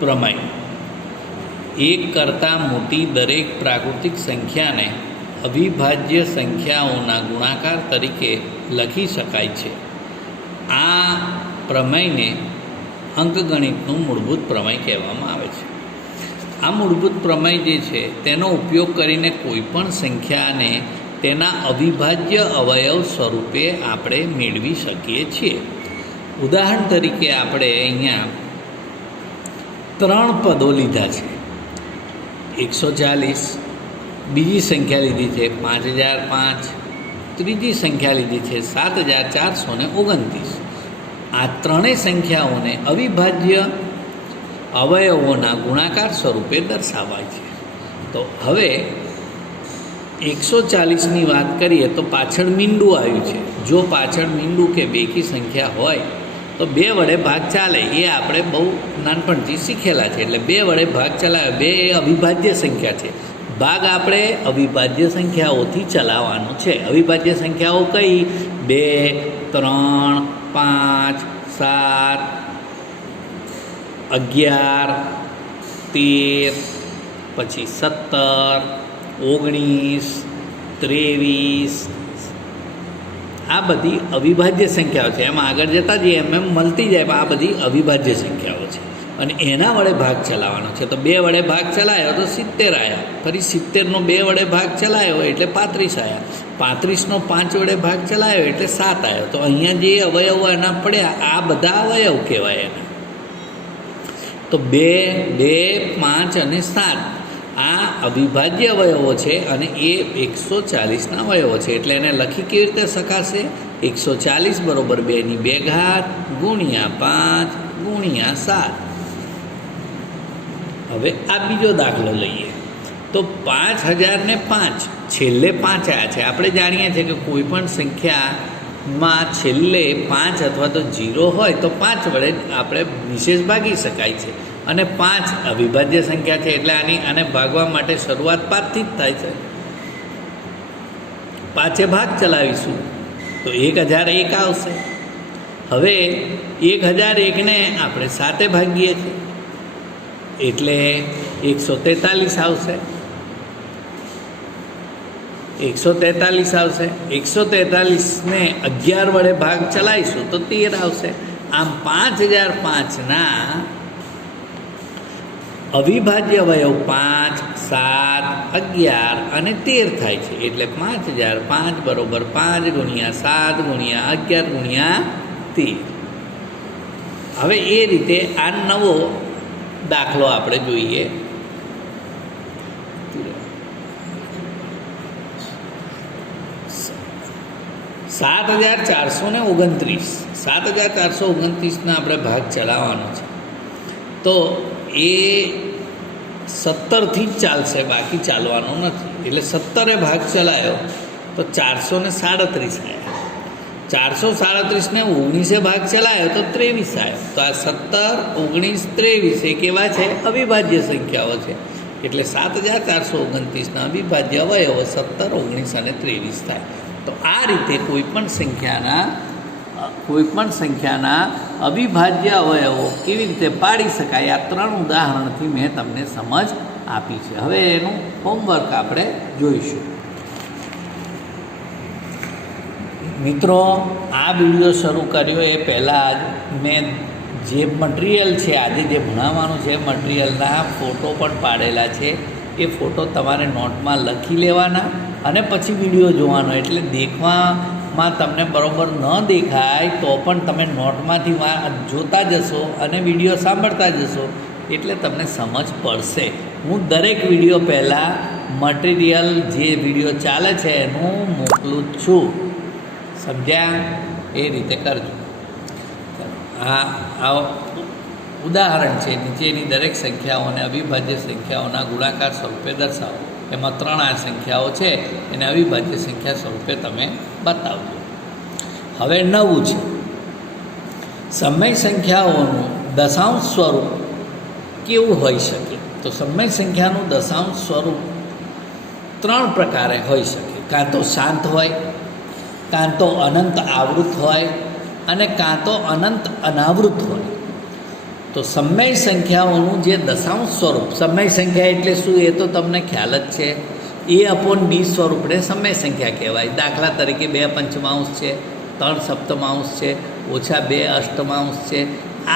પ્રમેય એક કરતાં મોટી દરેક પ્રાકૃતિક સંખ્યાને અવિભાજ્ય સંખ્યાઓના ગુણાકાર તરીકે લખી શકાય છે. આ પ્રમેયને અંકગણિતનું મૂળભૂત પ્રમેય કહેવામાં આવે છે. આ મૂળભૂત પ્રમેય જે છે તેનો ઉપયોગ કરીને કોઈપણ સંખ્યાને તેના અવિભાજ્ય અવયવ સ્વરૂપે આપણે મેળવી શકીએ છીએ. ઉદાહરણ તરીકે આપણે અહીંયા 3 પદો લીધા છે. 140, બીજી સંખ્યા લીધી છે 5005, ત્રીજી સંખ્યા લીધી છે 7429. આ ત્રણેય સંખ્યાઓને અવિભાજ્ય અવયવોના ગુણાકાર સ્વરૂપે દર્શાવાય છે. તો હવે 140ની વાત કરીએ તો પાછળ મીંડું આવ્યું છે. જો પાછળ મીંડું કે બેકી સંખ્યા હોય તો 2 વડે ભાગ ચાલે, એ આપણે બહુ નાનપણથી શીખેલા છે. એટલે 2 વડે ભાગ ચલાવે. 2 એ અવિભાજ્ય સંખ્યા છે. ભાગ આપણે અવિભાજ્ય સંખ્યાઓથી ચલાવવાનો છે. અવિભાજ્ય સંખ્યાઓ કઈ? 2, 3, 5, 7, 11, 13, પછી 17, 19, 23. આ બધી અવિભાજ્ય સંખ્યાઓ છે. એમ આગળ જતા જઈએ એમ મળતી જાય, પણ આ બધી અવિભાજ્ય સંખ્યાઓ છે અને એના વડે ભાગ ચલાવવાનો છે. તો 2 વડે ભાગ ચલાવ્યો તો 70 આવ્યા. ફરી 70નો 2 વડે ભાગ ચલાવ્યો એટલે 35 આવ્યા. 35નો 5 વડે ભાગ ચલાવ્યો એટલે 7 આવ્યો. તો અહીંયા જે અવયવો એના પડ્યા આ બધા અવયવ કહેવાય એના. તો 2, 2, 5 અને 7 આ અવિભાજ્ય અવયવો છે અને એ 140ના અવયવો છે. એટલે એને લખી કેવી રીતે શકાશે? 140 બરાબર 2 ની 2 ઘાત ગુણ્યા 5 ગુણ્યા 7. હવે આ બીજો દાખલો લઈએ. તો 5005 છેલ્લે 5 આવ્યા છે. આપણે જાણીએ છીએ કે કોઈ પણ સંખ્યામાં છેલ્લે 5 અથવા તો 0 હોય તો 5 વડે આપણે વિશેષ ભાગી શકાય છે. અને 5 અવિભાજ્ય સંખ્યા છે એટલે આને ભાગવા માટે શરૂઆત 5થી જ થાય છે. 5એ ભાગ ચલાવીશું તો 1001 આવશે. હવે 1001ને આપણે 7એ ભાગીએ છીએ એટલે 143 આવશે. 143 આવશે. 143ને 11 વડે ભાગ ચલાવીશું તો 13 આવશે. આમ 5005ના અવિભાજ્ય અવયવ 5, 7, 11 અને 13 થાય છે. એટલે 5005 બરાબર 5 ગુણ્યા 7 ગુણ્યા 11 ગુણ્યા 13. હવે એ રીતે આ નવો દાખલો આપણે જોઈએ. 7429 7429ના આપણે ભાગ ચલાવવાનો છે. તો એ 17થી જ ચાલશે, બાકી ચાલવાનો નથી. એટલે 17એ ભાગ ચલાવ્યો તો 437 આવ્યા. 437ને 19એ ભાગ ચલાવ્યો તો 23 આવ્યો. તો આ 17, 19, 23 એ કેવા છે? અવિભાજ્ય સંખ્યાઓ છે. એટલે 7429ના અવિભાજ્ય અવયવો 17, 19 અને 23 થાય. તો આ રીતે કોઈપણ સંખ્યાના અવિભાજ્ય અવયવો કેવી રીતે પાડી શકાય આ 3 ઉદાહરણથી મેં તમને સમજ આપી છે. હવે એનું હોમવર્ક આપણે જોઈશું. મિત્રો, આ વિડીયો શરૂ કર્યો એ પહેલાં જ મેં જે મટિરિયલ છે, આજે જે ભણાવવાનું છે મટિરિયલના ફોટો પણ પાડેલા છે. એ ફોટો તમારે નોટમાં લખી લેવાના અને પછી વિડીયો જોવાનો. એટલે દેખવામાં તમને બરાબર ન દેખાય તો પણ તમે નોટમાંથી જોતા જશો અને વિડીયો સાંભળતા જશો એટલે તમને સમજ પડશે. હું દરેક વિડીયો પહેલાં મટિરિયલ જે વિડીયો ચાલે છે એનું મોકલું છું. સમજ્યા? એ રીતે કરજો. આ ઉદાહરણ છે. નીચેની દરેક સંખ્યાઓને અવિભાજ્ય સંખ્યાઓના ગુણાકાર સ્વરૂપે દર્શાવો. એમાં 3 આ સંખ્યાઓ છે એને અવિભાજ્ય સંખ્યા સ્વરૂપે તમે બતાવજો. હવે 9 છે. સમય સંખ્યાઓનું દશાંશ સ્વરૂપ કેવું હોઈ શકે? તો સમય સંખ્યાનું દશાંશ સ્વરૂપ 3 પ્રકારે હોઈ શકે. કાં તો શાંત હોય, કાં તો અનંત આવૃત હોય અને કાં તો અનંત અનાવૃત હોય. તો તો સમય સંખ્યાઓનું જે દશાંશ સ્વરૂપ, સમય સંખ્યા એટલે શું એ તો તમને ખ્યાલ જ છે. એ અપોન બી સ્વરૂપને સમય સંખ્યા કહેવાય. દાખલા તરીકે 2 પંચમાંશ છે, 3 સપ્તમાંશ છે, -2 અષ્ટમાંશ છે.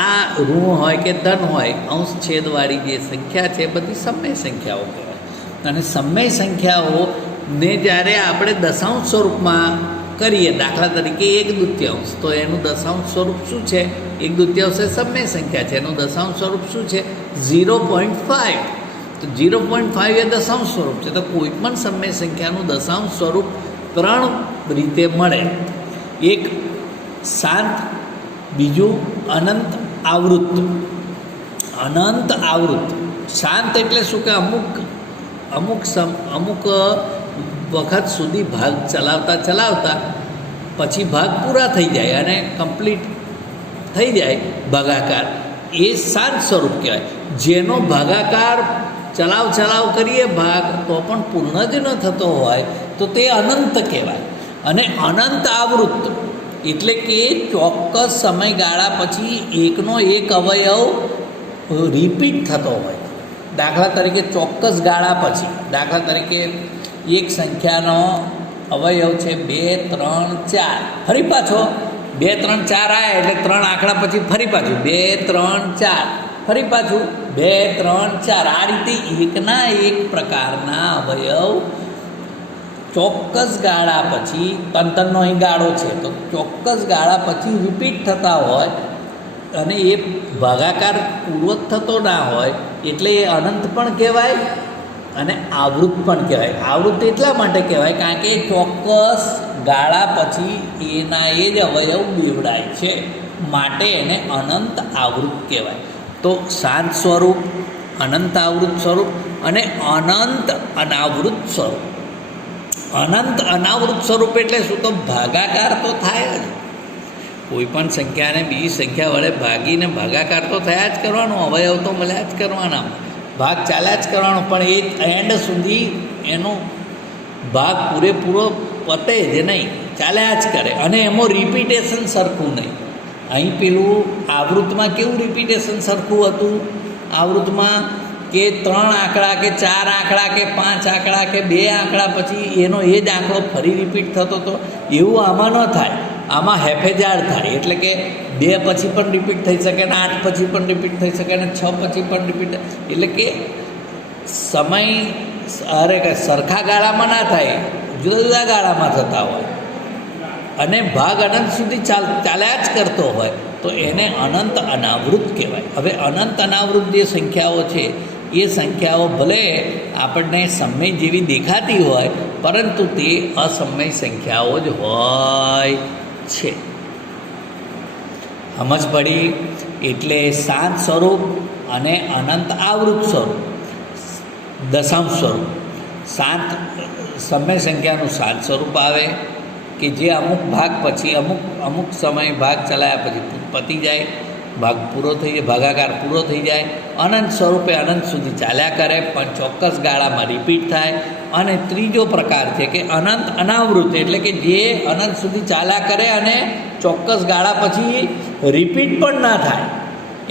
આ ઋણ હોય કે ધન હોય, અંશ છેદવાળી જે સંખ્યા છે બધી સમય સંખ્યાઓ કહેવાય. અને સમય સંખ્યાઓને જ્યારે આપણે દશાંશ સ્વરૂપમાં કરીએ, દાખલા તરીકે 1/2, તો એનું દશાંશ સ્વરૂપ શું છે? 1/2 એ સમય સંખ્યા છે, એનું દશાંશ સ્વરૂપ શું છે? 0.5. તો 0.5 એ દશાંશ સ્વરૂપ છે. તો કોઈ પણ સમય સંખ્યાનું દશાંશ સ્વરૂપ 3 રીતે મળે. એક શાંત, બીજું અનંત આવૃત્ત. અનંત આવૃત્ત. શાંત એટલે શું કે અમુક વખત સુધી ભાગ ચલાવતા પછી ભાગ પૂરા થઈ જાય અને કમ્પ્લીટ થઈ જાય ભાગાકાર, એ શાંત સ્વરૂપ કહેવાય. જેનો ભાગાકાર ચલાવ કરીએ ભાગ તો પણ પૂર્ણ જ ન થતો હોય તો તે અનંત કહેવાય. અને અનંત આવૃત્ત એટલે કે ચોક્કસ સમયગાળા પછી એકનો એક અવયવ રિપીટ થતો હોય. દાખલા તરીકે ચોક્કસ ગાળા પછી, દાખલા તરીકે એક સંખ્યાનો અવયવ છે 2, 3, 4, ફરી પાછો 2, 3, 4 આવ્યા એટલે 3 આંકડા પછી ફરી પાછું 2, 3, 4, ફરી પાછું 2, 3, 4. આ રીતે એકના એક પ્રકારના અવયવ ચોક્કસ ગાળા પછી, તંતરનો અહીં ગાળો છે તો ચોક્કસ ગાળા પછી રિપીટ થતા હોય અને એ ભાગાકાર પૂરો થતો ના હોય એટલે એ અનંત પણ કહેવાય અને આવૃત્ત પણ કહેવાય. આવૃત્ત એટલા માટે કહેવાય કારણ કે ચોક્કસ ગાળા પછી એના એ જ અવયવ બેવડાય છે, માટે એને અનંત આવૃત્ત કહેવાય. તો શાંત સ્વરૂપ, અનંત આવૃત્ત સ્વરૂપ અને અનંત અનાવૃત્ત સ્વરૂપ. અનંત અનાવૃત્ત સ્વરૂપ એટલે શું? તો ભાગાકાર તો થાય જ. કોઈ પણ સંખ્યાને બીજી સંખ્યા વડે ભાગીને ભાગાકાર તો થયા જ કરવાનો, અવયવ તો મળ્યા જ કરવાના, ભાગ ચાલ્યા જ કરવાનો. પણ એ એન્ડ સુધી એનો ભાગ પૂરેપૂરો પતે જ નહીં, ચાલ્યા જ કરે. અને એમાં રિપીટેશન સરખું નહીં. અહીં પેલું આવૃત્તમાં કેવું રિપીટેશન સરખું હતું? આવૃત્તમાં કે 3 આંકડા કે 4 આંકડા કે 5 આંકડા કે 2 આંકડા પછી એનો એ જ આંકડો ફરી રિપીટ થતો હતો. એવું આમાં ન થાય. આમાં હેફેજાડ થાય. એટલે કે 2 પછી પણ રિપીટ થઈ શકે ને 8 પછી પણ રિપીટ થઈ શકે ને 6 પછી પણ રિપીટ. એટલે કે સમય સરખા ગાળામાં ના થાય, જુદા જુદા ગાળામાં થતા હોય અને ભાગ અનંત સુધી ચાલ્યા જ કરતો હોય તો એને અનંત અનાવૃત્ત કહેવાય. હવે અનંત અનાવૃત્ત જે સંખ્યાઓ છે એ સંખ્યાઓ ભલે આપણને સમય જેવી દેખાતી હોય પરંતુ તે અસમય સંખ્યાઓ જ હોય છે. સમજ પડી? એટલે શાંત સ્વરૂપ અને અનંત આવૃત્ત સ્વરૂપ, દશાંશ સ્વરૂપ. શાંત સમય સંખ્યાનું શાંત સ્વરૂપ આવે કે જે અમુક ભાગ પછી અમુક સમય ભાગ ચલાવ્યા પછી પતી જાય, ભાગ પૂરો થઈ જાય, ભાગાકાર પૂરો થઈ જાય. અનંત સ્વરૂપે અનંત સુધી ચાલ્યા કરે પણ ચોક્કસ ગાળામાં રિપીટ થાય. અને ત્રીજો પ્રકાર છે કે અનંત અનાવૃત્ત એટલે કે જે અનંત સુધી ચાલ્યા કરે અને ચોક્કસ ગાળા પછી રિપીટ પણ ના થાય,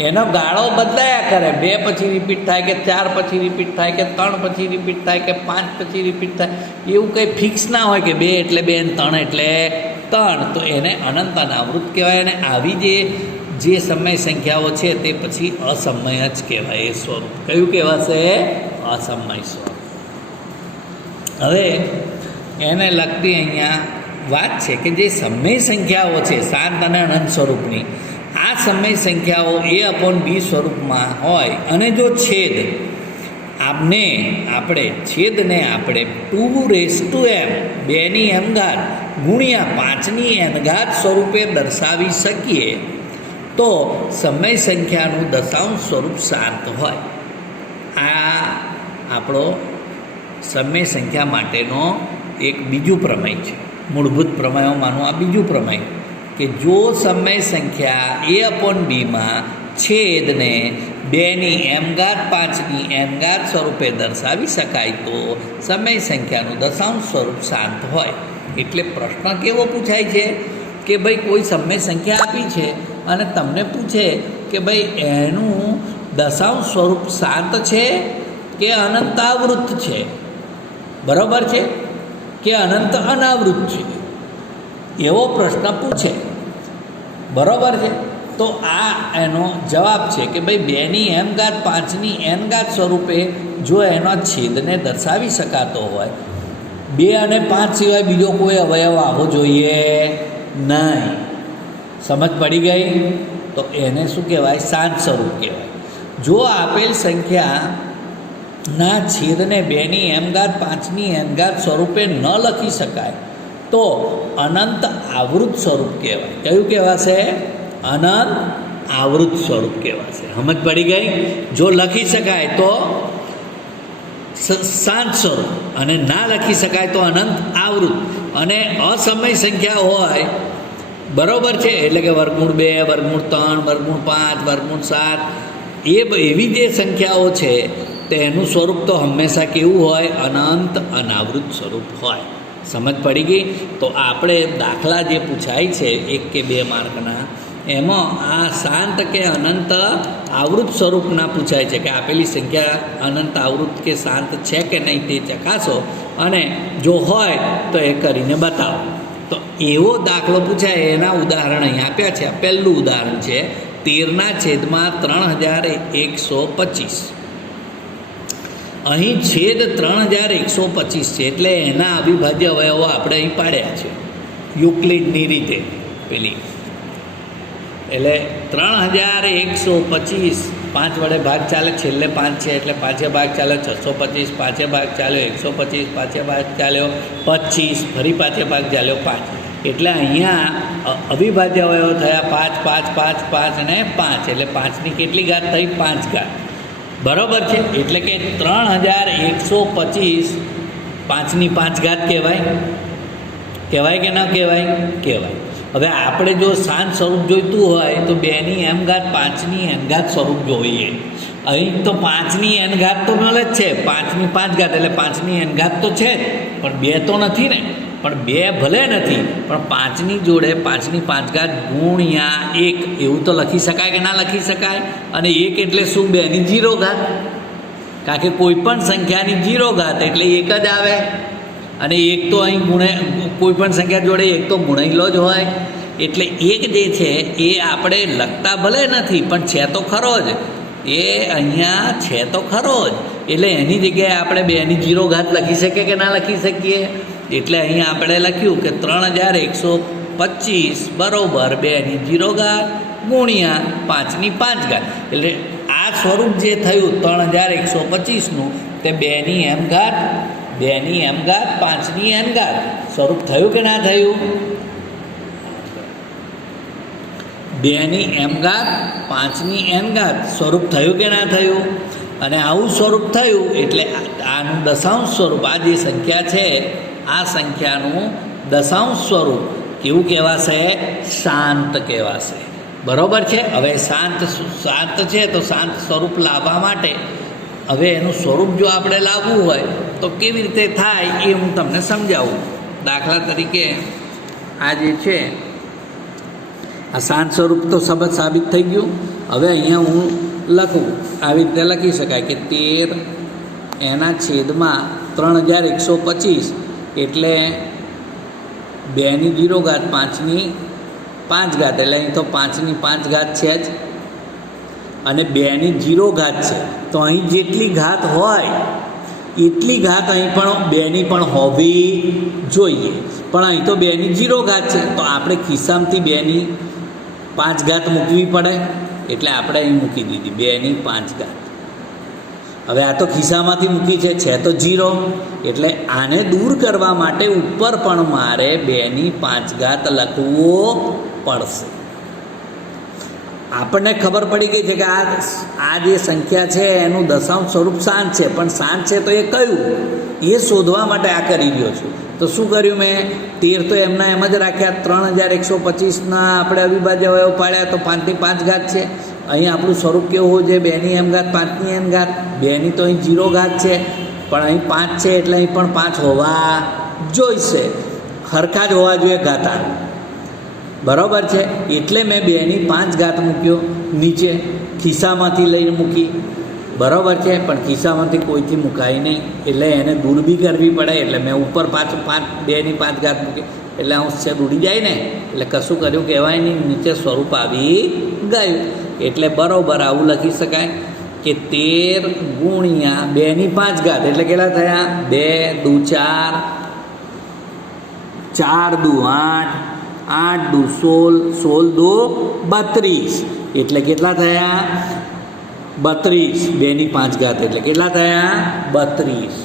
એનો ગાળો બદલાયા કરે. 2 પછી રિપીટ થાય કે 4 પછી રિપીટ થાય કે 3 પછી રિપીટ થાય કે 5 પછી રિપીટ થાય. એવું કંઈ ફિક્સ ના હોય કે 2 એટલે 2 અને 3 એટલે 3. તો એને અનંત અનાવૃત્ત કહેવાય. અને આવી જે સમય સંખ્યાઓ છે તે પછી અસમય જ કહેવાય. એ સ્વરૂપ કયું કહેવાશે? અસમય સ્વરૂપ. હવે એને લગતી અહીંયા વાત છે કે જે સમય સંખ્યાઓ છે શાંત અને અનંત સ્વરૂપની, આ સમય સંખ્યાઓ એ અપોન બી સ્વરૂપમાં હોય અને જો છેદને આપણે 2m 2ની m ઘાત ગુણ્યા 5ની n ઘાત સ્વરૂપે દર્શાવી શકીએ તો સમય સંખ્યાનું દશાંશ સ્વરૂપ શાંત હોય. આ આપણો સમય સંખ્યા માટેનો એક બીજું પ્રમેય છે. મૂળભૂત પ્રમેયોમાંનું આ બીજું પ્રમેય કે જો સમય સંખ્યા a અપોન બીમાં છેદને 2ની m ઘાત 5ની n ઘાત સ્વરૂપે દર્શાવી શકાય તો સમય સંખ્યાનું દશાંશ સ્વરૂપ શાંત હોય. એટલે પ્રશ્ન કેવો પૂછાય છે કે ભાઈ કોઈ સમય સંખ્યા આપી છે અને તમને પૂછે કે ભાઈ એનું દશાંશ સ્વરૂપ શાંત છે કે અનંત આવૃત છે, બરાબર છે, કે અનંત અનાવૃત છે, એવો પ્રશ્ન પૂછે, બરાબર છે. તો આ એનો જવાબ છે કે ભાઈ 2mઘાત 5n ઘાત સ્વરૂપે જો એના છેદને દર્શાવી શકાતો હોય, 2 અને 5 સિવાય બીજો કોઈ અવયવ આવવો જોઈએ નહીં. સમજ પડી ગઈ? તો એને શું કહેવાય? શાંત સ્વરૂપ કહેવાય. જો આપેલ સંખ્યાના છેદને 2m ઘાત 5n ઘાત સ્વરૂપે ન લખી શકાય તો અનંત આવૃત સ્વરૂપ કહેવાય. કયું કહેવાશે? અનંત આવૃત સ્વરૂપ કહેવાશે. સમજ પડી ગઈ? જો લખી શકાય તો શાંત સ્વરૂપ અને ના લખી શકાય તો અનંત આવૃત. અને અસમય સંખ્યા હોય, બરાબર છે, એટલે કે વર્ગમૂળ 2, વર્ગમૂળ 3, વર્ગમૂળ 5, વર્ગમૂળ 7, એવી જે સંખ્યાઓ છે તેનું સ્વરૂપ તો હંમેશા કેવું હોય? અનંત અનાવૃત સ્વરૂપ હોય. સમજ પડી ગઈ? તો આપણે દાખલા જે પૂછાય છે 1 કે 2 માર્કના, એમાં આ શાંત કે અનંત આવૃત સ્વરૂપના પૂછાય છે કે આપેલી સંખ્યા અનંત આવૃત કે શાંત છે કે નહીં તે ચકાસો અને જો હોય તો એ કરીને બતાવો. તો એવો દાખલો પૂછાય, એના ઉદાહરણ અહીં આપ્યા છે. પહેલું ઉદાહરણ છે 13,3125. અહીં છેદ 3125 છે, એટલે એના અવિભાજ્ય અવયવો આપણે અહીં પાડ્યા છે યુક્લિડની રીતે પેલી. એટલે 3125 5 વડે ભાગ ચાલે, છેલ્લે 5 છે એટલે 5 ભાગ ચાલે, 625 5 ભાગ ચાલ્યો, 125 5 ભાગ ચાલ્યો, 25 ફરી 5 ભાગ ચાલ્યો 5. એટલે અહીંયા અવિભાજ્ય અવયવો થયા 5 5 5 5 અને 5. એટલે 5ની કેટલી ઘાત થઈ? 5 ઘાત. બરાબર છે. એટલે કે 3125 5ની 5 ઘાત કહેવાય? કહેવાય કે ન કહેવાય? કહેવાય. હવે આપણે જો શાંત સ્વરૂપ જોઈતું હોય તો 2m ઘાત 5ની n ઘાત સ્વરૂપ જોઈએ. અહીં તો 5ની n ઘાત તો મળે જ છે, 5ની 5 ઘાત એટલે 5ની n ઘાત તો છે જ, પણ 2 તો નથી ને. પણ 2 ભલે નથી, પણ 5ની જોડે 5ની 5 ઘાત ગુણ્યા 1 એવું તો લખી શકાય કે ના લખી શકાય? અને 1 એટલે શું? 2ની 0 ઘાત. કારણ કે કોઈ પણ સંખ્યાની 0 ઘાત એટલે 1 જ આવે. અને 1 તો અહીં કોઈ પણ સંખ્યા જોડે 1 તો ગુણેલો જ હોય. એટલે 1 જે છે એ આપણે લખતા ભલે નથી પણ છે તો ખરો જ, એ અહીંયા છે તો ખરો જ. એટલે એની જગ્યાએ આપણે 2ની 0 ઘાત લખી શકીએ કે ના લખી શકીએ? એટલે અહીં આપણે લખ્યું કે 3125 બરાબર 2ની 0 ઘાત ગુણ્યા 5ની 5 ઘાત. એટલે આ સ્વરૂપ જે થયું 3125નું તે 2ની m ઘાત 2ની m ઘાત 5ની n ઘાત સ્વરૂપ થયું કે ના થયું? 2ની m ઘાત 5ની n ઘાત સ્વરૂપ થયું કે ના થયું? અને આવું સ્વરૂપ થયું એટલે આનું દશાંશ સ્વરૂપ, આ જે સંખ્યા છે આ સંખ્યાનું દશાંશ સ્વરૂપ કેવું કહેવાશે? શાંત કહેવાશે. બરાબર છે. હવે શાંત છે તો શાંત સ્વરૂપ લાવવા માટે હવે એનું સ્વરૂપ જો આપણે લાવવું હોય તો કેવી રીતે થાય એ હું તમને સમજાવું. દાખલા તરીકે આ જે છે આ શાંત સ્વરૂપ તો સાબિત થઈ ગયું. હવે અહીંયા હું લખું, આવી રીતે લખી શકાય કે 13 એના છેદમાં 3125 એટલે 2ની 0 ઘાત 5ની 5 ઘાત. એટલે અહીં તો 5ની 5 ઘાત છે જ અને 2ની 0 ઘાત છે. તો અહીં જેટલી ઘાત હોય એટલી ઘાત અહીં પણ 2ની પણ હોવી જોઈએ. પણ અહીં તો 2ની 0 ઘાત છે તો આપણે ખિસ્સામાંથી 2ની 5 ઘાત મૂકવી પડે. એટલે આપણે અહીં મૂકી દીધી 2ની 5 ઘાત. હવે આ તો ખિસ્સામાંથી મૂકી છે તો 0. એટલે આને દૂર કરવા માટે ઉપર પણ મારે 2ની 5 ઘાત લખવો પડશે. આપણને ખબર પડી ગઈ છે કે આ જે સંખ્યા છે એનું દશાંશ સ્વરૂપ શાંત છે, પણ શાંત છે તો એ કયું એ શોધવા માટે આ કરી રહ્યો છું. તો શું કર્યું મેં? 13 તો એમના એમ જ રાખ્યા. 3125ના આપણે અવિભાજ્ય અવયવ પાડ્યા તો 5ની 5 ઘાત છે. અહીં આપણું સ્વરૂપ કેવું હોવું જોઈએ? 2ની m ઘાત 5ની n ઘાત. 2ની તો અહીં 0 ઘાત છે પણ અહીં 5 છે એટલે અહીં પણ 5 હોવા જોઈશે, ખરખા જ હોવા જોઈએ ઘાતા. બરાબર છે. એટલે મેં 2ની 5 ઘાત મૂક્યો. નીચે ખિસ્સામાંથી લઈને મૂકી, બરાબર છે, પણ ખિસ્સામાંથી કોઈથી મુકાય નહીં, એટલે એને દૂર બી કરવી પડે, એટલે મેં ઉપર પાછું 2 ની 5 ઘાત મૂકી, એટલે અંશ છે ઉડી જાય ને, એટલે કશું કર્યું કહેવાય નહીં, નીચે સ્વરૂપ આવી ગયું. એટલે બરાબર આવું લખી શકાય કે 13 ગુણ્યા 2 ની 5 ઘાત એટલે કેટલા થયા? 2 દુ 4, 4 દુ 8, 8 દુ 16, 16 દુ 32, એટલે કેટલા થયા? 32. 2 ની 5 ઘાત એટલે કેટલા થયા? 32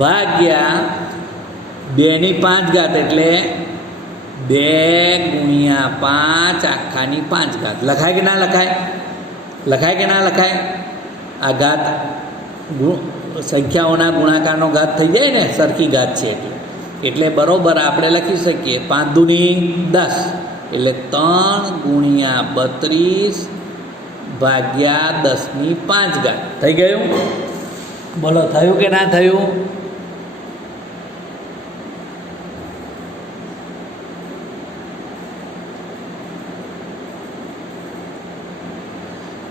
ભાગ્યા 2 ની 5 ઘાત એટલે 2 ગુણ્યા 5 આખાની 5 ઘાત. લખાય કે ના લખાય? લખાય કે ના લખાય? આ ઘાત સંખ્યાઓના ગુણાકારનો ઘાત થઈ જાય ને, સરખી ઘાત છે એટલે બરાબર આપણે લખી શકીએ 5 દુની 10 એટલે 3 ગુણ્યા 32 ભાગ્યા 10 ની 5 ઘાત. થઈ ગયું? બોલો થયું કે ના થયું?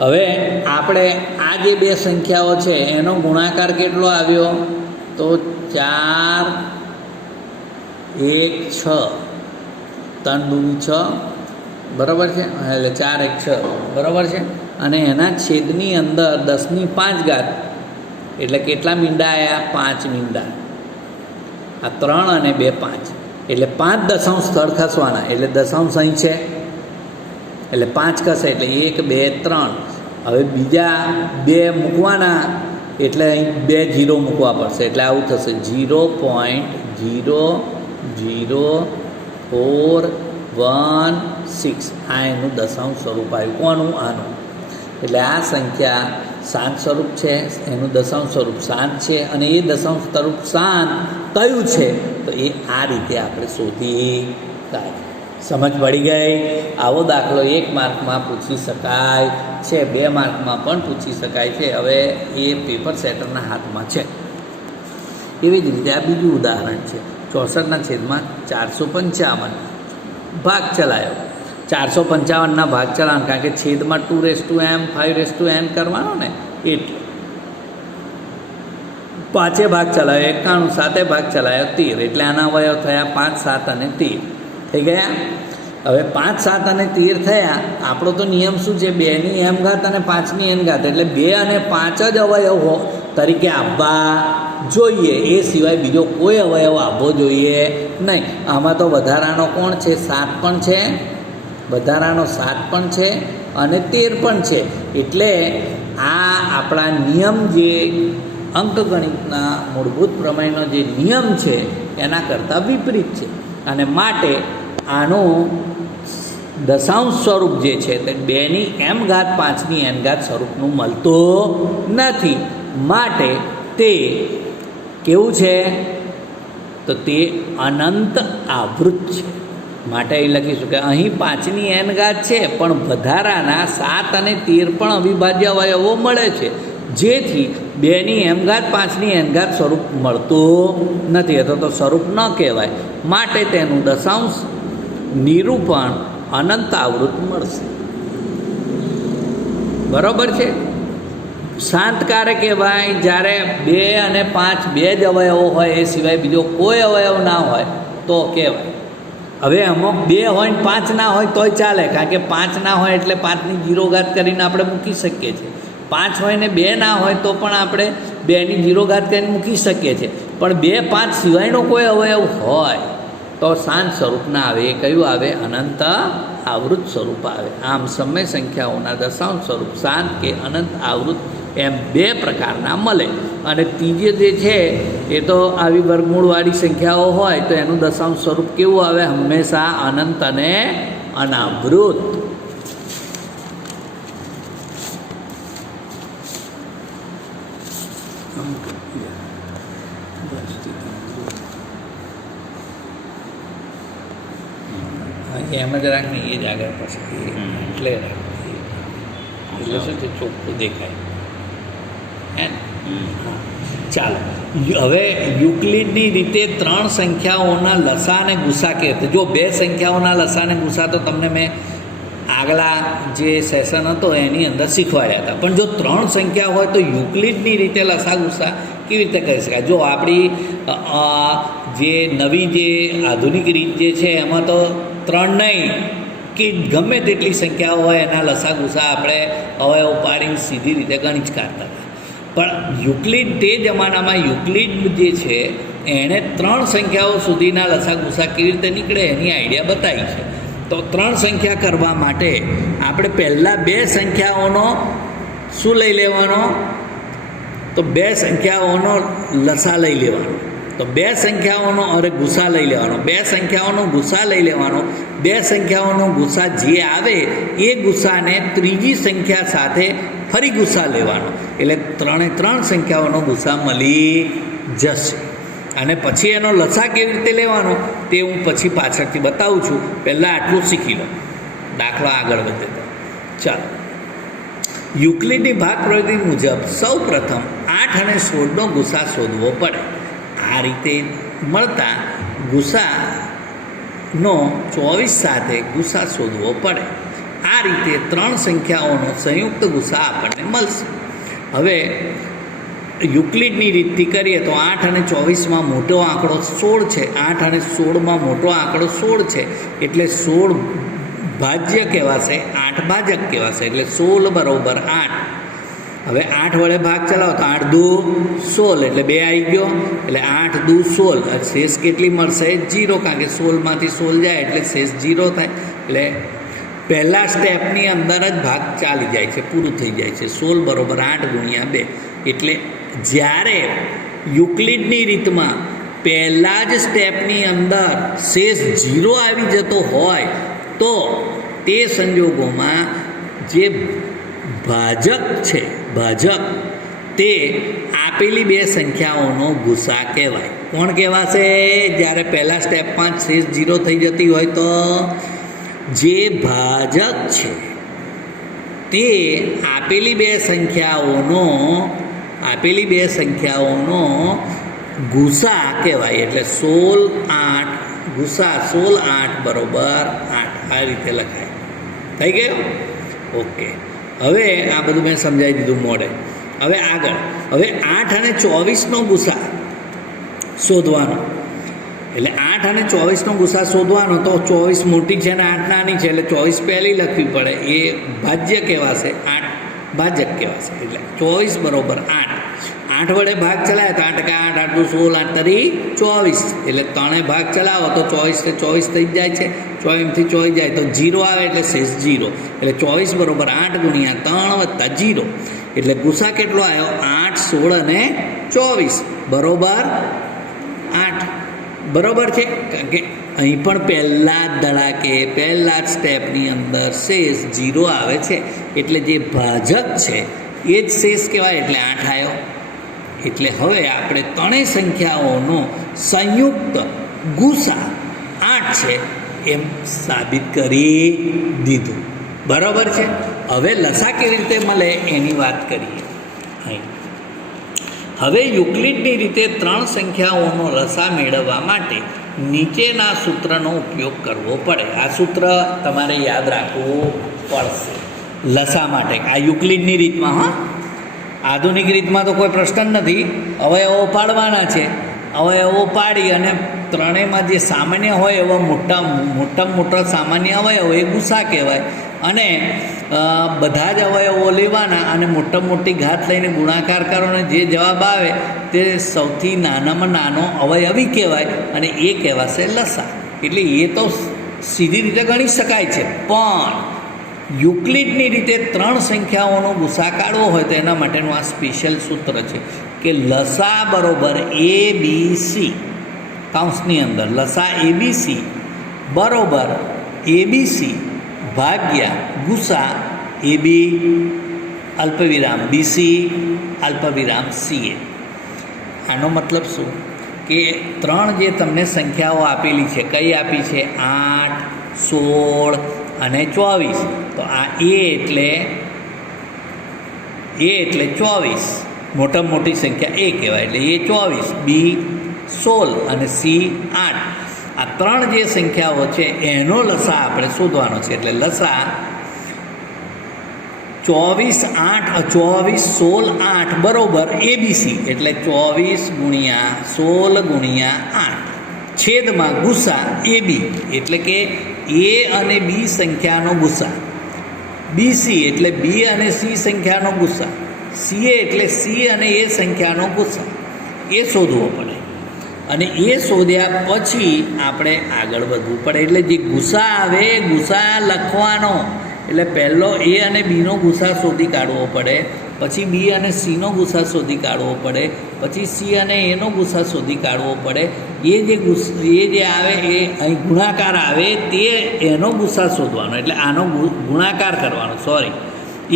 હવે આપણે આ જે 2 સંખ્યાઓ છે એનો ગુણાકાર કેટલો આવ્યો? તો 4 1 6, 3 દૂની 6, બરાબર છે, એટલે 4 1 6, બરાબર છે. અને એના છેદની અંદર 10 ની 5 ઘાત એટલે કેટલા મીંડા આવ્યા? 5 મીંડા. આ 3 અને 2 5 એટલે 5 દશાંશ સ્થળ ખસવાના, એટલે દશાંશ અહીં છે એટલે 5 ખસે એટલે 1 2 3. હવે બીજા 2 મૂકવાના એટલે અહીં 2 0 મૂકવા પડશે, એટલે આવું થશે 0.00416. આ એનું દશાંશ સ્વરૂપ આવ્યું. કોનું? આનું. એટલે આ સંખ્યા શાંત સ્વરૂપ છે, એનું દશાંશ સ્વરૂપ શાંત છે, અને એ દશાંશ સ્વરૂપ શાંત કયું છે તો એ આ રીતે આપણે શોધી કાઢીએ. સમજ પડી ગઈ? આવો દાખલો 1 માર્કમાં પૂછી શકાય છે, 2 માર્કમાં પણ પૂછી શકાય છે. હવે એ પેપર સેટરના હાથમાં છે. એવી જ રીતે આ બીજું ઉદાહરણ છે. 64/455 ભાગ ચલાયો. 455ના ભાગ ચલાવવાનો, કારણ કે છેદમાં 2m 5n કરવાનો ને, એટલે 5 ભાગ ચલાવ્યો 91, 7 ભાગ ચલાવ્યો 13, એટલે આના અવયવ થયા 5 7 અને 13 થઈ ગયા. હવે 5 7 અને 13 થયા. આપણો તો નિયમ શું છે? 2 ની m ઘાત અને 5 ની n ઘાત, એટલે 2 અને 5 જ અવયવ તરીકે આપવા જોઈએ, એ સિવાય બીજો કોઈ અવયવ આપવો જોઈએ નહીં. આમાં તો વધારાનો કોણ છે? 7 પણ છે, વધારાનો 7 પણ છે અને 13 પણ છે. એટલે આ આપણા નિયમ જે અંકગણિતના મૂળભૂત પ્રમેયનો જે નિયમ છે એના કરતાં વિપરીત છે, અને માટે આનું દશાંશ સ્વરૂપ જે છે તે 2 ની m ઘાત 5 ની n ઘાત સ્વરૂપનું મળતું નથી. માટે તે કેવું છે? તો તે અનંત આવૃત છે. માટે એ લખીશું કે અહીં 5 ની n ઘાત છે, પણ વધારાના 7 અને 13 પણ અવિભાજ્ય અવયવો મળે છે, જેથી 2 ની m ઘાત 5 ની n ઘાત સ્વરૂપ મળતું નથી, અથવા તો સ્વરૂપ ન કહેવાય. માટે તેનું દશાંશ નિરૂપણ અનંત આવૃત મળશે. બરાબર છે? શાંત કાર્ય કહેવાય જ્યારે 2 અને 5 બે જ અવયવો હોય, એ સિવાય બીજો કોઈ અવયવ ના હોય તો કહેવાય. હવે આમાં 2 હોય ને 5 ના હોય તોય ચાલે, કારણ કે 5 ના હોય એટલે 5 ની 0 ઘાત કરીને આપણે મૂકી શકીએ છીએ. 5 હોય ને 2 ના હોય તો પણ આપણે 2 ની 0 ઘાત કરીને મૂકી શકીએ છીએ. પણ 2 5 સિવાયનો કોઈ અવયવ હોય તો શાંત સ્વરૂપ ના આવે. એ કયું આવે? અનંત આવૃત સ્વરૂપ આવે. આમ સમય સંખ્યાઓના દશાંશ સ્વરૂપ શાંત કે અનંત આવૃત એમ 2 પ્રકારના મળે. અને ત્રીજે જે છે એ તો આવી વર્ગમૂળવાળી સંખ્યાઓ હોય તો એનું દશાંશ સ્વરૂપ કેવું આવે? હંમેશા અનંત અને અનાવૃત. એમ જ રાખ ને, એ જ આગળ પછી એટલે શું છે? ચોખ્ખું દેખાય. ચાલો, હવે યુક્લિડની રીતે 3 સંખ્યાઓના લસા અને ગુસા કે જો 2 સંખ્યાઓના લસા અને ગુસા તો તમને મેં આગલા જે સેશન હતો એની અંદર શીખવાડ્યા હતા. પણ જો 3 સંખ્યા હોય તો યુક્લિડની રીતે લસાગુસા કેવી રીતે કરી શકાય? જો આપણી જે નવી જે આધુનિક રીત જે છે એમાં તો 3 નહીં કે ગમે તેટલી સંખ્યાઓ હોય એના લસાગુસા આપણે અવયવ પાડીને સીધી રીતે ગણી જ કાઢતા હતા. પણ યુક્લિડ તે જમાનામાં યુક્લિડ જે છે એણે 3 સંખ્યાઓ સુધીના લસાગુસા કેવી રીતે નીકળે એની આઈડિયા બતાવી છે. તો 3 સંખ્યા કરવા માટે આપણે પહેલાં 2 સંખ્યાઓનો શું લઈ લેવાનો? તો 2 સંખ્યાઓનો લસા લઈ લેવાનો. તો 2 સંખ્યાઓનો ગુસા લઈ લેવાનો. 2 સંખ્યાઓનો ગુસા લઈ લેવાનો. 2 સંખ્યાઓનો ગુસા જે આવે એ ગુસાને ત્રીજી સંખ્યા સાથે ફરી ગુસા લેવાનો. એટલે 3 સંખ્યાઓનો ગુસા મળી જશે. અને પછી એનો લસા કેવી રીતે લેવાનો તે હું પછી પાછળથી બતાવું છું. પહેલાં આટલું શીખી લો, દાખલા આગળ વધે તો. ચાલો, યુક્લિડની ભાગ પ્રવૃત્તિ મુજબ સૌ પ્રથમ 8 અને 16નો ગુસા શોધવો પડે. આ રીતે મળતા ગુસાનો 24 સાથે ગુસા શોધવો પડે. આ રીતે 3 સંખ્યાઓનો સંયુક્ત ગુસા આપણને મળશે. હવે યુક્લિડની રીતથી કરીએ તો 8 અને 24માં મોટો આંકડો 16 છે. 8 અને 16માં મોટો આંકડો 16 છે એટલે 16 ભાજ્ય કહેવાશે, 8 ભાજક કહેવાશે. એટલે 16 બરાબર 8. હવે 8 વડે ભાગ ચલાવો તો 8 દુ 16 એટલે 2 આવી ગયો. એટલે 8 દુ 16. શેષ કેટલી મળશે? 0, કારણ કે 16માંથી 16 જાય એટલે શેષ 0 થાય. એટલે પહેલા સ્ટેપની અંદર જ ભાગ ચાલી જાય છે, પૂરું થઈ જાય છે. 16 બરાબર 8 ગુણ્યા 2. એટલે જ્યારે યુક્લિડની રીતમાં પહેલા જ સ્ટેપની અંદર શેષ 0 આવી જતો હોય તો તે સંજોગોમાં જે ભાજક છે, ભાજક તે આપેલી 2 સંખ્યાઓનો ગુસા કહેવાય. કોણ કહેવાશે? જ્યારે પહેલા સ્ટેપમાં શેષ 0 થઈ જતી હોય તો જે ભાજક છે તે આપેલી 2 સંખ્યાઓનો ગુસા કહેવાય. એટલે 16 8 ગુસા 16 8 બરાબર 8. આ રીતે લખાય. થઈ ગયું? ઓકે. હવે આ બધું મેં સમજાવી દીધું મોડે. હવે આગળ, હવે 8 અને 24નો ગુસા શોધવાનો. એટલે 8 અને 24નો ગુસા શોધવાનો તો 24 મોટી છે ને 8 નાની છે એટલે 24 પહેલી લખવી પડે. એ ભાજ્ય કહેવાશે, 8 ભાજક કહેવાશે. એટલે 24 બરાબર 8. 8 વડે ભાગ ચલાવે તો 8 કા 8 8 દુ 16 8 તરી 24. એટલે 3 ભાગ ચલાવો તો 24 ને 24 થઈ જાય છે. 24થી 24 જાય તો 0 આવે એટલે શેષ 0. એટલે 24 બરાબર 8 ગુણ્યા 3 વત્તા 0. એટલે ગુસા કેટલો આવ્યો? 8 16 અને 24 બરાબર 8. બરાબર છે? કારણ કે અહીં પણ પહેલા જ ધડાકે પહેલા જ સ્ટેપની અંદર શેષ 0 આવે છે. એટલે જે ભાજક છે એ જ શેષ કહેવાય. એટલે 8 આવ્યો. એટલે હવે આપણે 3 સંખ્યાઓનો સંયુક્ત ગુસા 8 છે એમ સાબિત કરી દીધું. બરાબર છે? હવે લસા કેવી રીતે મળે એની વાત કરીએ. અહીં હવે યુક્લિડની રીતે 3 સંખ્યાઓનો લસા મેળવવા માટે નીચેના સૂત્રનો ઉપયોગ કરવો પડે. આ સૂત્ર તમારે યાદ રાખવું પડશે લસા માટે. આ યુક્લિડની રીતમાં, હા, આધુનિક રીતમાં તો કોઈ પ્રશ્ન નથી. અવયવો પાડવાના છે. અવયવો પાડી અને ત્રણેયમાં જે સામાન્ય હોય એવા મોટામાં મોટા સામાન્ય અવયવો એ ગુસા કહેવાય. અને બધા જ અવયવો લેવાના અને મોટામાં મોટી ઘાત લઈને ગુણાકાર કરવાનો. જે જવાબ આવે તે સૌથી નાનામાં નાનો અવયવી કહેવાય અને એ કહેવાશે લસા. એટલે એ તો સીધી રીતે ગણી શકાય છે. પણ યુક્લિડની રીતે 3 સંખ્યાઓનો ગુસા કાઢવો હોય તો એના માટેનું આ સ્પેશિયલ સૂત્ર છે કે લસા બરાબર ABC કૌંસની અંદર લસા ABC બરાબર ABC ભાગ્યા ગુસા AB અલ્પવિરામ BC અલ્પવિરામ CA. આનો મતલબ શું કે 3 જે તમને સંખ્યાઓ આપેલી છે, કઈ આપી છે? 8 16 અને 24. તો આ A એટલે 24, મોટામાં મોટી સંખ્યા A કહેવાય. એટલે A 24, B 16 અને C 8. આ 3 જે સંખ્યાઓ છે એનો લસા આપણે શોધવાનો છે. એટલે લસા 24 8 24 16 8 બરોબર એબીસી એટલે 24 ગુણ્યા 16 ગુણ્યા 8 છેદમાં ગુસા એ બી એટલે કે એ અને બી સંખ્યાનો ગુસા, બીસી એટલે બી અને સી સંખ્યાનો ગુસા, સીએ એટલે સી અને એ સંખ્યાનો ગુસા, એ શોધવો પડે. અને એ શોધ્યા પછી આપણે આગળ વધવું પડે. એટલે જે ગુસા આવે એ ગુસા લખવાનો. એટલે પહેલો એ અને બીનો ગુસા શોધી કાઢવો પડે, પછી બી અને સીનો ગુસા શોધી કાઢવો પડે, પછી સી અને એનો ગુસા શોધી કાઢવો પડે. એ જે આવે એ અહીં ગુણાકાર આવે તે એનો ગુસા શોધવાનો. એટલે આનો ગુણાકાર કરવાનો.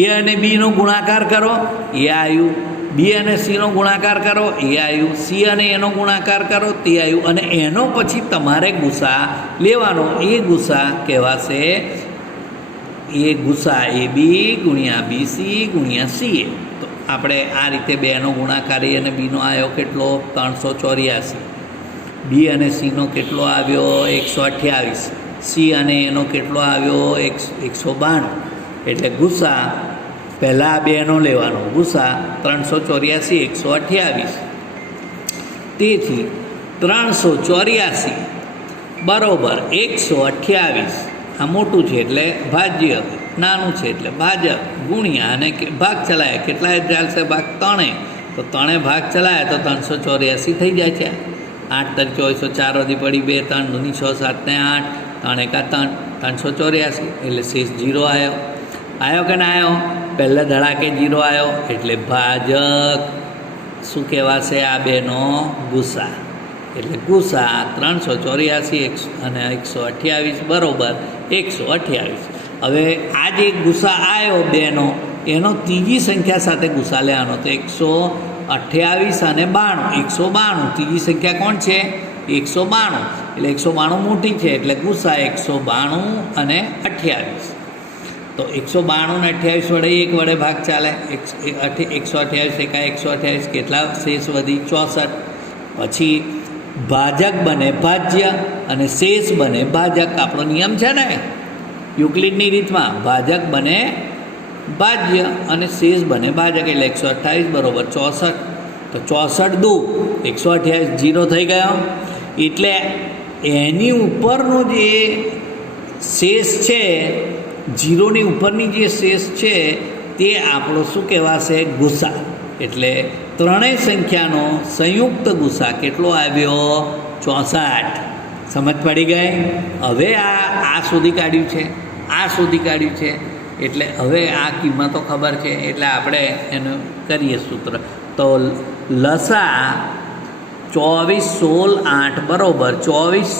એ અને બીનો ગુણાકાર કરો, એ આવ્યું. બી અને સીનો ગુણાકાર કરો, એ આવ્યું. સી અને એનો ગુણાકાર કરો, તે આવ્યું. અને એનો પછી તમારે ગુસા લેવાનો. એ ગુસા કહેવાશે એ ગુસા એ બી ગુણ્યા બીસી ગુણ્યા સીએ. તો આપણે આ રીતે બેનો ગુણાકાર એ અને બીનો આવ્યો કેટલો? 384. બી અને સીનો કેટલો આવ્યો? 128. સી અને એનો કેટલો આવ્યો? 192. એટલે ગુસા પહેલાં આ બેનો લેવાનો. ગુસા 384 128. તેથી 384 બરાબર 128. આ મોટું છે એટલે ભાજ્ય, નાનું છે એટલે ભાજક, ગુણ્યા અને ભાગ ચલાયા. કેટલાય ચાલશે? ભાગ 3. તો 3 ભાગ ચલાયા તો 384 થઈ જાય છે. 8 તરી 24, 4 વધી પડી 2, 3 દૂની 6, 7 ને 8, 3 એકા 3, 384. એટલે શેષ 0 આવ્યો કે ના આવ્યો? પહેલાં ધડાકે 0 આવ્યો એટલે ભાજક શું કહેવાશે? આ બેનો ગુસા. એટલે ગુસા 384 અને 128 બરાબર 128. હવે આ જે ગુસા આવ્યો બેનો એનો ત્રીજી સંખ્યા સાથે ગુસા લેવાનો. તો 128 અને 92, 192. ત્રીજી સંખ્યા કોણ છે? 192. એટલે 192 મોટી છે એટલે ગુસા 192 અને 28. તો 192 ને 28 વડે 1 વડે ભાગ ચાલે. 128 એકા 128 કેટલા શેષ વધી? 64. પછી ભાજક બને ભાજ્ય અને શેષ બને ભાજક. આપણો નિયમ છે ને યુક્લિડની રીતમાં, ભાજક બને ભાજ્ય અને શેષ બને ભાજક. એટલે 128 બરાબર 64. તો 64 દુ 128 0 થઈ ગયો. એટલે એની ઉપરનો જે શેષ છે, 0ની ઉપરની જે શેષ છે તે આપણો શું કહેવાશે? ગુસા. એટલે ત્રણેય સંખ્યાનો સંયુક્ત ગુસા કેટલો આવ્યો? 64. સમજ પડી ગઈ? હવે આ શોધી કાઢ્યું છે, આ શોધી કાઢ્યું છે. એટલે હવે આ કિંમતો ખબર છે એટલે આપણે એનું કરીએ સૂત્ર. તો લસા 24 16 8 બરાબર 24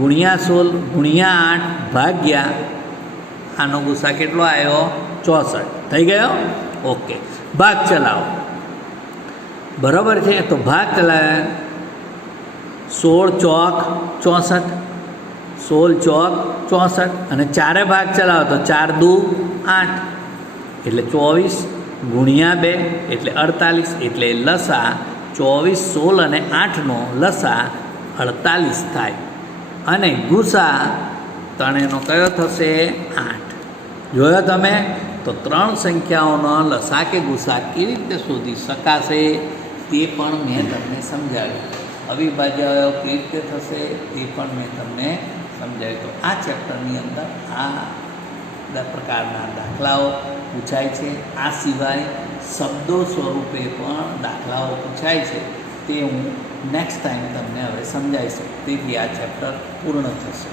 ગુણ્યા 16 ગુણ્યા 8 ભાગ્યા આનો ગુસા કેટલો આવ્યો? 64. થઈ ગયો? ઓકે. ભાગ ચલાવો. બરાબર છે. તો ભાગ ચલાવ્યા 16 ચોક 64, 16 ચોક 64 અને 4 ભાગ ચલાવો તો 4 દુ 8 એટલે 24 ગુણ્યા 2 એટલે 48. એટલે લસા 24 16 અને 8નો લસા 48 થાય. અને ગુસા ત્રણેયનો કયો થશે? 8. જોયો તમે? તો 3 સંખ્યાઓનો લસા કે ગુસા કેવી રીતે શોધી શકાશે તે પણ મેં તમને સમજાવ્યું. અવિભાજ્ય કેવી રીતે થશે તે પણ મેં તમને સમજાવ્યું. તો આ ચેપ્ટરની અંદર આ પ્રકારના દાખલાઓ પૂછાય છે. આ સિવાય શબ્દો સ્વરૂપે પણ દાખલાઓ પૂછાય છે. તે હું નેક્સ્ટ ટાઈમ તમને હવે સમજાવીશ. તેથી આ ચેપ્ટર પૂર્ણ થશે.